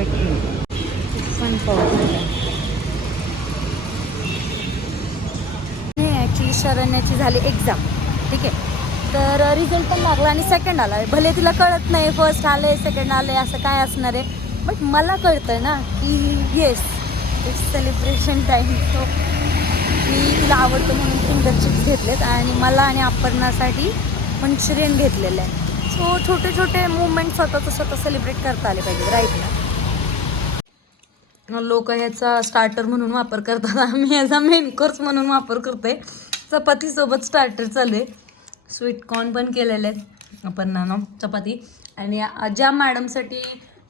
चटणी sunflower actually शरण्याची झाली exam ठीक आहे? तर रिझल्ट पण लागला आणि सेकंड आला भले तिला कळत नाही फर्स्ट आले सेकंड आले असं काय असणार आहे. बट मला कळतं ना की yes it's celebration time so मी तिला आवडतं म्हणून फिंगर चिप्स घेतलेत आणि मला आणि अपर्णासाठी मंचुरियन घेतलेलं आहे. सो छोटे छोटे मुवमेंट स्वतःचं स्वतः सेलिब्रेट करता आले पाहिजे राईट ना लोक ह्याचा स्टार्टर म्हणून वापर करतात. आम्ही ह्याचा मेन कोर्स म्हणून वापर करतोय. चपातीसोबत स्टार्टर चालू आहे. स्वीट कॉर्न पण केलेले आहेत. आपण ना चपाती. आणि ज्या मॅडमसाठी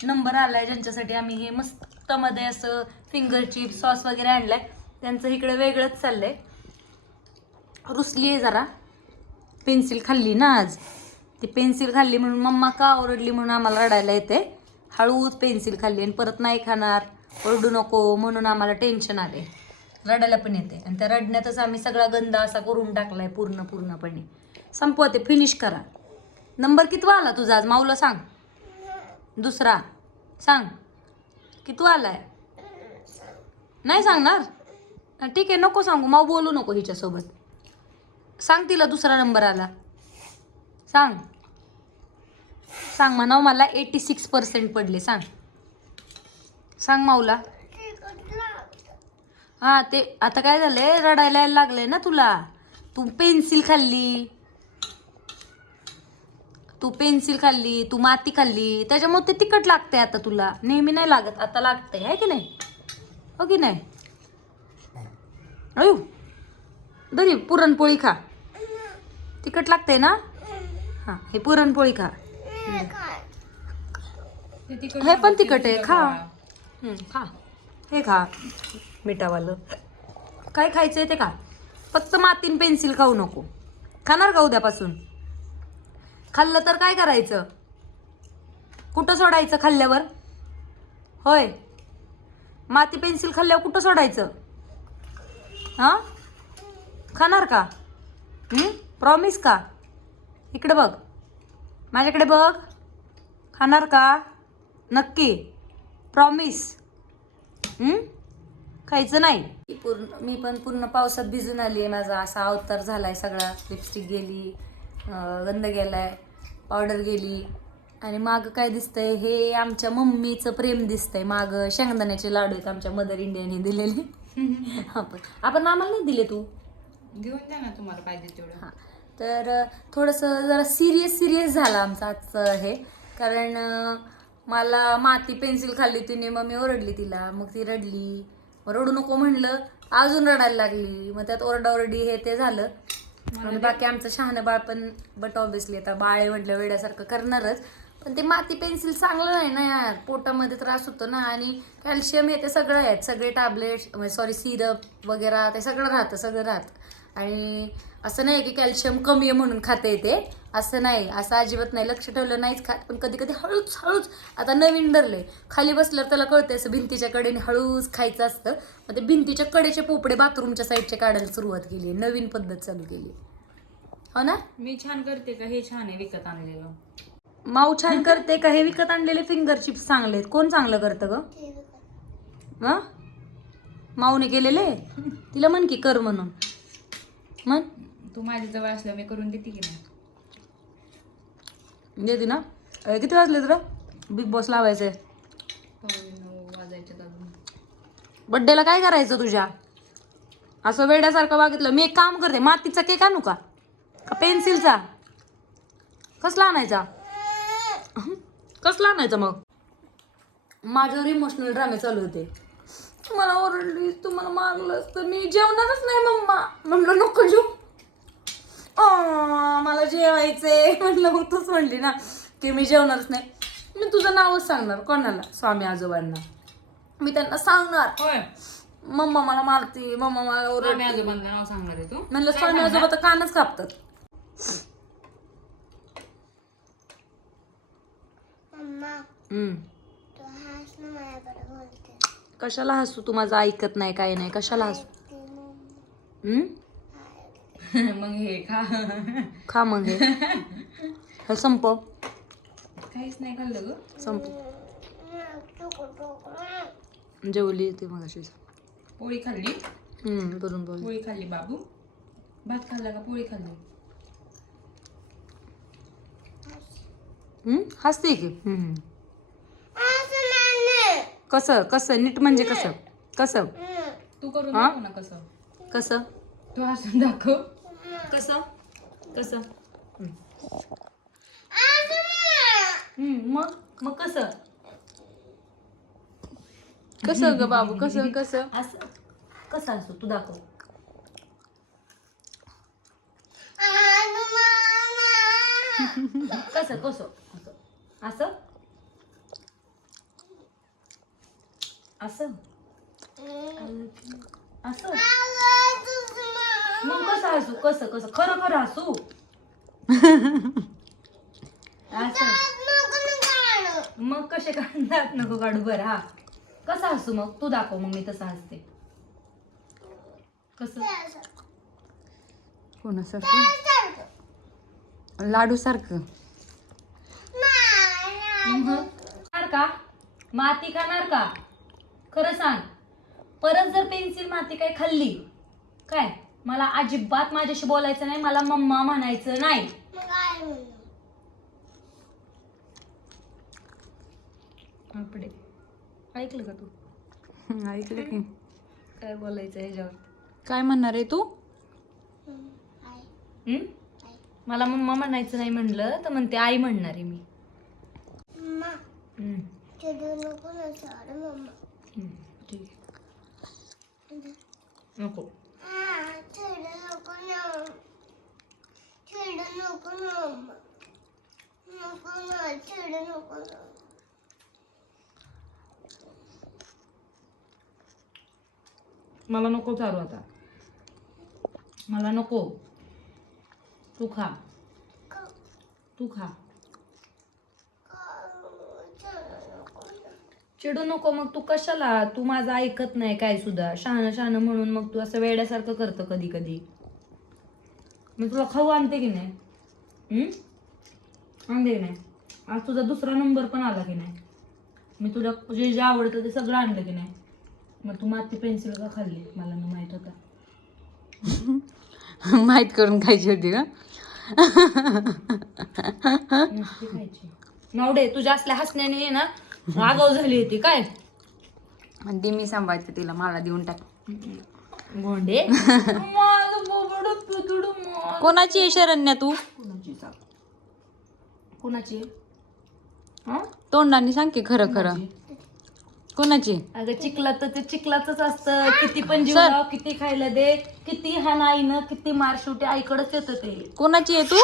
नंबर आला आहे ज्यांच्यासाठी आम्ही हे मस्तमध्ये असं फिंगर चिप सॉस वगैरे आणलं आहे त्यांचं इकडे वेगळंच चाललं आहे रुसली आहे जरा. पेन्सिल खाल्ली ना आज. ती पेन्सिल खाल्ली म्हणून मम्मा का ओरडली म्हणून आम्हाला रडायला येते. हळूच पेन्सिल खाल्ली आणि परत नाही खाणार. ओरडू नको म्हणून आम्हाला टेन्शन आले रडायला पण येते आणि त्या रडण्यातच आम्ही सगळा गंध असा करून टाकलाय पूर्ण पूर्णपणे. संपवते फिनिश करा. नंबर कितवा आला तुझा आज? माऊला सांग. दुसरा. सांग. कितवा आलाय? नाही सांगणार? ठीक आहे नको सांगू. माऊ बोलू नको हिच्यासोबत. सांग तिला दुसरा नंबर आला. सांग. सांग म्हणाव मला एटी सिक्स पर्सेंट पडले. सांग. सांग माऊला. हा ते आता काय झालंय? रडायला यायला लागलंय ना तुला. तू पेन्सिल खाल्ली. तू पेन्सिल खाल्ली तू माती खाल्ली. त्याच्यामुळे ते तिखट लागते आता तुला. नेहमी नाही लागत. आता लागतंय आहे की नाही? हो की नाही? अयो दरी पुरणपोळी खा. तिखट लागते ना? हां हे पुरणपोळी खा. हे पण तिखट आहे खा. खा. हे खा मिठावालं. काय खायचं आहे ते खा. फक्त मातीन पेन्सिल खाऊ नको. खाणार का उद्यापासून? खाल्लं तर काय करायचं? कुठं सोडायचं खाल्ल्यावर? होय. माती पेन्सिल खाल्ल्यावर कुठं सोडायचं? हां? खाणार का? प्रॉमिस का? इकडे बघ. माझ्याकडे बघ. खाणार का? नक्की. प्रॉमिस खायचं नाही. पूर्ण मी पण पूर्ण पावसात भिजून आली आहे माझा. असा अवतार झालाय सगळा. लिपस्टिक गेली गंध गेलाय पावडर गेली. आणि माग काय दिसतंय? हे आमच्या मम्मीचं प्रेम दिसतंय. माग शेंगदाण्याचे लाडू आहेत आमच्या मदर इंडियाने दिलेले. आपण आपण आम्हाला नाही दिले तू? घेऊन जा ना तुम्हाला पाहिजे तेवढं. हां. तर थोडंसं जरा सिरियस सिरियस झालं आमचं आजचं हे. कारण मला माती पेन्सिल खाल्ली तिने मग मी ओरडली तिला. मग ती रडली. मग रडू नको म्हणलं. अजून रडायला लागली. मग त्यात ओरडाओरडी हे ते झालं. आणि बाकी आमचं शहाणं बाळ पण बट ऑब्विसली आता बाळ म्हटलं वेड्यासारखं करणारच. पण ते माती पेन्सिल चांगलं नाही ना यार. पोटामध्ये त्रास होतो ना. आणि कॅल्शियम हे ते सगळं आहेत. सगळे टॅबलेट सॉरी सिरप वगैरे ते सगळं राहतं सगळं राहतं. आणि असं नाही की कॅल्शियम कमी आहे म्हणून खाता येते असं नाही. असं अजिबात नाही. लक्ष ठेवलं नाहीच खात. पण कधी कधी हळूच हळूच आता नवीन डरले खाली बसल्यावर त्याला कळतंय असं भिंतीच्या कडेने हळूच खायचं असतं. मग ते भिंतीच्या कडेचे पोपडे बाथरूमच्या साईडचे काढायला सुरुवात केली नवीन पद्धत चालू केली हो ना? मी छान करते का? हे छान आहे विकत आणलेलं. माऊ छान करते का? हे विकत आणलेले फिंगर चिप्स चांगले आहेत. कोण चांगलं करतं ग? हा? माऊने केलेले? तिला म्हण की कर म्हणून. म्हण तू माझ्या जवळ असलं मी करून देते की नाही? देते ना. अरे किती वाजले तुला? बिग बॉस वाजायचे अजून. बड्डेला काय करायचं तुझ्या? असं वेड्यासारखं बघितलं. मी एक काम करते. मातीचा केक आणू का? का पेन्सिलचा कसला आणायचा? कसला आणायचा मग? माझ्यावर इमोशनल ड्रामे चालू होते. मला ओरडलीस तू मला मारलंस तर मी जेवणारच नाही मम्मा. म्हणलं नको जेव मला जेवायचंय. म्हटलं मग तूच म्हणली ना की मी जेवणारच नाही. मी तुझं नावच सांगणार कोणाला? स्वामी आजोबांना. मी त्यांना सांगणार. होय. मम्मा मला मारते मम्मा मला स्वामी ओरडते. आजोबांना नाव सांगणार आहे तू? म्हणलं स्वामी आजोबा तर कानच कापतात. हम्म. कशाला हसू तू? माझं ऐकत नाही काय नाही. कशाला हसू? हम्म? मग हे खा. खा मग हे. हे संपव काहीच नाही खाल्लं ग. संपव जेवली ती मग अशीच पोळी खाल्ली? बोल पोळी खाल्ली बाबू? भात खाल्ला का पोळी खाल्ली? हम्म? हसते की. हम्म. कसं कसं नीट म्हणजे कसं? कसं? तू करून हा? दाखव ना कसं. कसं? तू हसून दाखव. कसं? कसं? हम्म. हम्म, मग? मग कसं? कसं ग बाबू? कसं कसं? असं. कसं असो? तू दाखव. कसं कसं? असं. असं? असं? असं? मग कसं हसू? कसं कसं? खरं खरं हसू? असं. मग कसे काढतात नको काढू बरं हा. कसं हसू मग? तू दाखव मग मी तसं हसते. कसं? कोणासारखं? लाडू सारखं का? माती खाणार का? खरं सांग. परत जर पेन्सिल माती काय खाल्ली काय? मला अजिबात माझ्याशी बोलायचं नाही मला मम्मा म्हणायचं नाही. आपडे ऐकलं का तू? ऐकलं की. काय बोलायचं ह्याच्यावर? काय म्हणणार आहे तू? हं? मला मम्मा म्हणायचं नाही म्हणलं तर म्हणते आई म्हणणार आहे मी. हं. हं, ठीक आहे. नको. मला नको चालू आता. मला नको. तू खा. तू खा. चिडू नको मग तू कशाला? तू माझं ऐकत नाही काय सुद्धा. शहाणं शहाणं म्हणून मग तू असं वेड्यासारखं करतं कधी कधी. मी तुला खाऊ आणते की नाही? आणते की नाही? आज तुझा दुसरा नंबर पण आला की नाही? मी तुला जे जे आवडतं ते सगळं आणलं की नाही? मग तू माती पेन्सिल का खाल्ली? मला न माहीत होता. माहीत करून खायची होती नसती खायची. नवडे तुझ्या असल्या हसण्याने ना. आगाव झाली होती काय? आणि ती मी सांभाळते तिला मला देऊन टाक. गोंडे? माझं बोबडं पितडं माझं. कोणाची आहे शरण्या तू? कुणाची? चाल? कुणाची हा? तोंडाने सांग की खरं खरं. कोणाची? अगं चिखलात तर ते चिखलातच असतं. किती पण जीव सर. लाव किती खायला दे. किती हा नाही ना किती मार शेवटी आईकडच येतं ते. कोणाची आहे तू?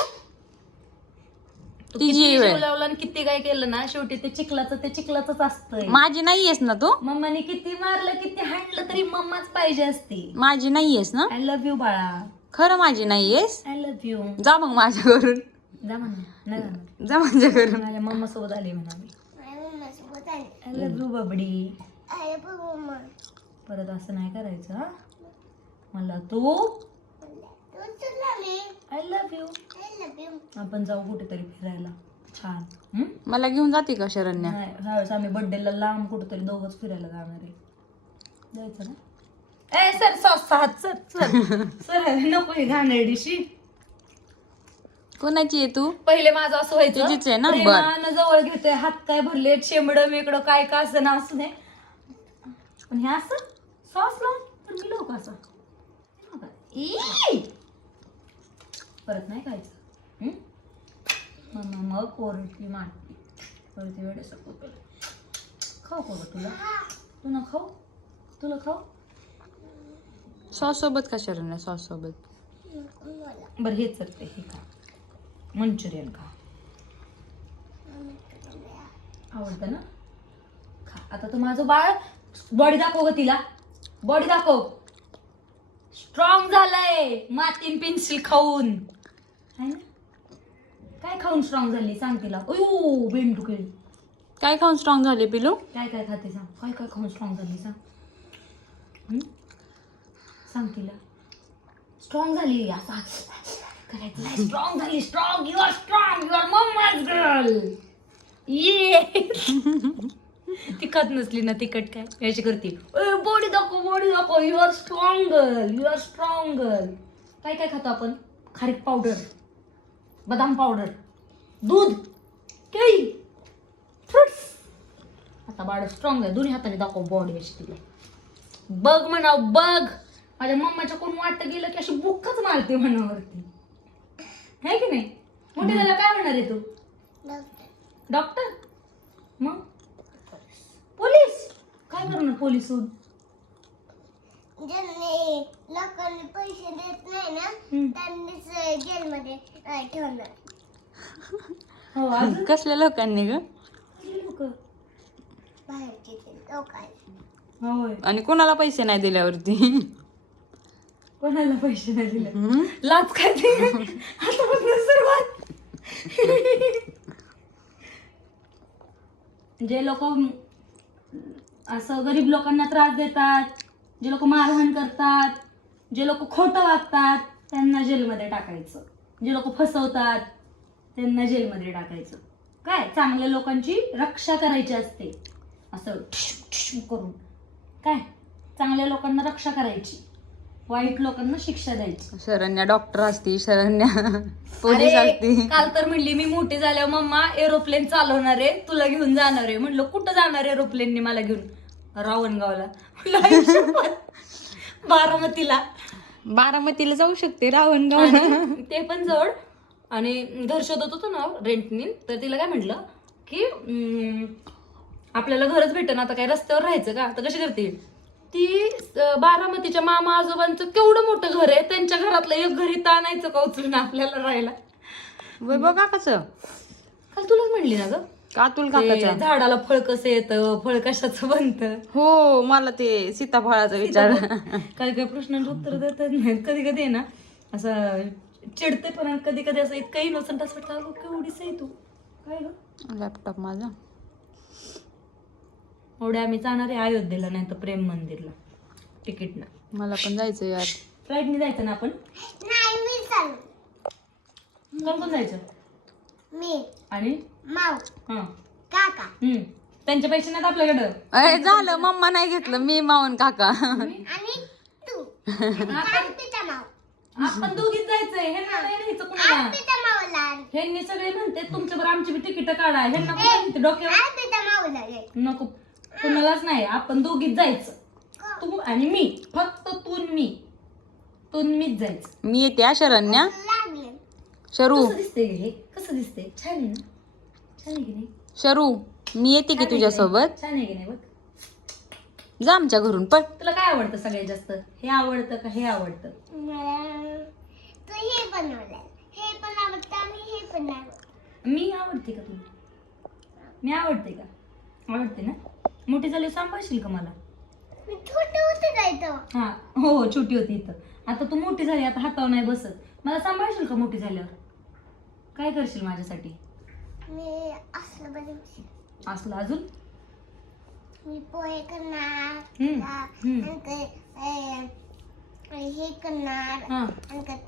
तू तिची किती वेळ. आणि किती काय केलं ना शेवटी ते चिखलाचं ते चिखलातच असतंय. माझी नाहीयेस ना तू? मम्माने किती मारलं किती हाणलं तरी मम्माच पाहिजे असते. माझी नाहीयेस ना? आय लव्ह यू बाळा. खरं माझी नाहीयेस? आय लव्ह यू जा मग माझ्या घरून जा म्हणा. जा माझ्या घरून माझ्या मम्मा सोबत आली म्हणा मी आय लव्ह यू बबडी. परत असं नाही करायचं हा. मला तू आय लव्ह यू आपण जाऊ कुठेतरी फिरायला. छान. हं? मला घेऊन जाते का शरण्या? नाही ह्यावेळेस आम्ही बर्थडेला लांब कुठेतरी दोघंच फिरायला जाणार आहे. जायचं ना? ए सर सॉस हात सर सर. सर नको हे घाणेरडीशी कोणाची आहे तू? पहिले माझं असं व्हायचं. तुझीच आहे ना? बर. प्रेमानं जवळ घेतोय हात काय भरले शेंबड मेकडं काय का असं ना असं नाही पण हे असं? सॉस लावून? तर मी लोक असं? ई! परत नाही खायचं? मग कोरटी मांडली कोरटी वेळेस खाऊ का गं तुला? तू ना खाऊ? तुला खाऊ? सॉस सोबत का शरण्या? सॉस सोबत बरं हेच करते हे खा. मंचुरियन खा. आवडतं ना? खा. आता तर माझं बाळ बॉडी दाखव ग तिला. बॉडी दाखव. स्ट्रॉंग झालंय. मातीन पेन्सिल खाऊन. है ना? काय खाऊन स्ट्रॉंग झाली सांग तिला. अयो बेंडू केळी. काय खाऊन स्ट्रॉंग झाले पिलू? काय काय खाते सांग. काय काय खाऊन स्ट्रॉंग झाली सांग. हं? सांग तिला. स्ट्रॉंग झाली असा करायचं. स्ट्रॉंग झाली strong you are strong you are mamma's girl ये तिखट नसली ना तिखट काय? याची करते बॉडी दाखव बॉडी दाखव. You are strong girl you are strong girl काय काय खातो आपण? खारीक पावडर बदाम पावडर दूध केळी फ्रुट्स आता बाळ स्ट्रॉंग आहे. दोन्ही हाताने दाखव बॉडी अशी तिला बघ म्हणाव बघ. माझ्या मम्माच्या कोण वाटतं गेलं की अशी बुक्कच मारते मनावरती. है की नाही? मोठी झाला काय म्हणणार आहे तू? डॉक्टर मग? पोलीस काय करणार पोलीस होऊन ज्यांनी लोकांनी पैसे देत नाही ना हम्म. त्यांनीच जेलमध्ये अं, ठेवणार हो अजून? कसल्या लोकांनी ग? लोकं. बाहेरचे ते लोक आहे होय. आणि कोणाला पैसे नाही दिल्यावरती? कोणाला पैसे नाही दिले? लाच काय ते? आतापासून सुरुवात. जे लोक असं गरीब लोकांना त्रास देतात जे लोक मारहाण करतात जे लोक खोटं वागतात त्यांना जेलमध्ये टाकायचं. जे लोक फसवतात त्यांना जेलमध्ये टाकायचं. काय? चांगल्या लोकांची रक्षा करायची असते. असं करून. काय? चांगल्या लोकांना रक्षा करायची. वाईट लोकांना शिक्षा द्यायची. शरण्या डॉक्टर असती शरण्या. पोलीस असती. काल तर म्हणली मी मोठी झाल्यावर मम्मा एरोप्लेन चालवणार आहे तुला घेऊन जाणार आहे. म्हणलं कुठं जाणार एरोप्लेनने मला घेऊन? रावणगावला. बारामतीला. बारामतीला जाऊ शकते रावणगाव आणि ते पण जवळ. आणि घर शोधत होतो ना रेंटनी. तर तिला काय म्हटलं की आपल्याला घरच भेटन आता काय रस्त्यावर राहायचं का? तर कशी करते? ती बारामतीच्या मामा आजोबांचं केवढं मोठं घर आहे त्यांच्या घरातलं एक घरी आणायचं का उचलून आपल्याला राहायला? वैभव काकाचं? काल तुलाच म्हणली ना ग. कातुल ते काकाचं? झाडाला फळ कसं येतं? फळ कशाचं बनतं? हो मला ते सीताफळाचा विचार. काय काय प्रश्नांची उत्तर देतात नाही. कधी कधी आहे ना असं चिडते पण कधी कधी असं इतकं इनोसंट असं वाटतं अगं केवढीच आहे तू. काय ग? लॅपटॉप माझा. एवढे आम्ही जाणार आहे अयोध्येला नाही तर प्रेम मंदिरला. तिकीटनं मला पण जायचं यार. फ्लाईटने जायचं ना आपण? कोण कोण जायचं? मी. आणि? माऊ हां. काका. हम्म. त्यांचे पैसे नाहीत आपल्याकडं. अय झालं मम्मा नाही घेतलं मी मावून काका. आणि तू. आरतीचा आपण दोघीच जायचंय हे. नाही न्यायचं कुणाला. आरतीचा माऊला ह्यांनी सगळे म्हणते तुमच्या बरं आमची बी तिकीट काढा ह्यांना कुठे डोक्यावर? आरतीचा नको कुणालाच नाही आपण दोघीच जायचं. तू आणि मी फक्त तू आणि मी. तू आणि मीच जायचं. मी येते हा शरण्या. लागले शरू. कसं दिसतंय ग हे? कसं दिसतंय? छान आहे ना? छान आहे की नाही? शरू मी येते की तुझ्यासोबत? छान आहे की नाही बघ. जा आमच्या घरून पण तुला काय आवडतं सगळ्यात जास्त? हे आवडतं का हे आवडतं? मला तू हे हे पण आवडतं आणि हे पण आवडतं. मी आवडते का तुला? मी आवडते का? आवडते ना? मोठी झाली सांभाळशील का मला? मी छोटं होतं जायचं हा हो हो छोटी होती इथं. आता तू मोठी झाली आता हातावर नाही बसत. मला सांभाळशील का मोठी झाल्यावर? काय करशील माझ्यासाठी? मी असलं बनवशील असलं अजून? मी पोहे करणार हम्म, हम्म. अं, हे करणार हा.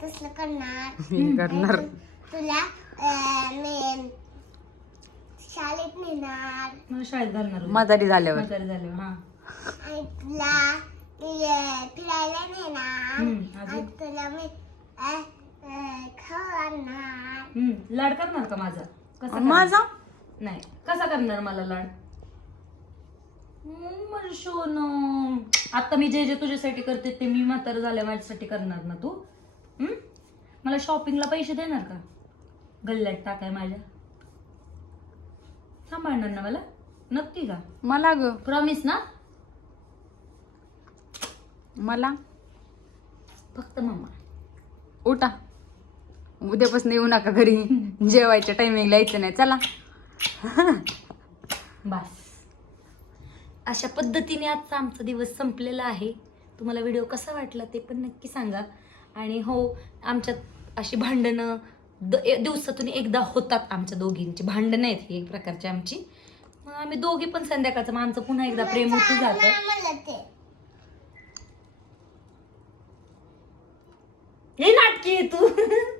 तसलं करणार. मी करणार. आणि तुला अं, मी शाळेत नेणार. मला शाळेत घालणार. म्हातारी झाल्यावर. म्हातारी झाल्यावर हा. आणि तुला मी, अं, फिरायला नेणार. हम्म, अजून? आणि तुला मी अं, अं, खाऊ आणणार. हम्म, लाड करणार का माझा? कसा? माझा? नाही. कसा करणार मला लाड सोनं आता मी जे जे तुझ्यासाठी करते ते मी म्हातारं झाल्या माझ्यासाठी करणार ना तू? हम्म? मला शॉपिंगला पैसे देणार का? गल्ल्यात टाकाय माझ्या? सांभाळणार ना मला? नक्की का? मला ग. प्रॉमिस ना? मला. फक्त मम्मा. उठा. उद्यापासून येऊ नका घरी. जेवायच्या टायमिंगला यायचं नाही. चला. बस. अशा पद्धतीने आजचा आमचा दिवस संपलेला आहे. तुम्हाला व्हिडिओ कसा वाटला ते पण नक्की सांगा. आणि हो आमच्यात अशी भांडणं द दिवसातून एकदा होतात आमच्या दोघींची. भांडणं आहेत ही एक प्रकारची आमची. मग आम्ही दोघी पण संध्याकाळचं मग आमचं पुन्हा एकदा प्रेम होत जात. हे नाटकी तू.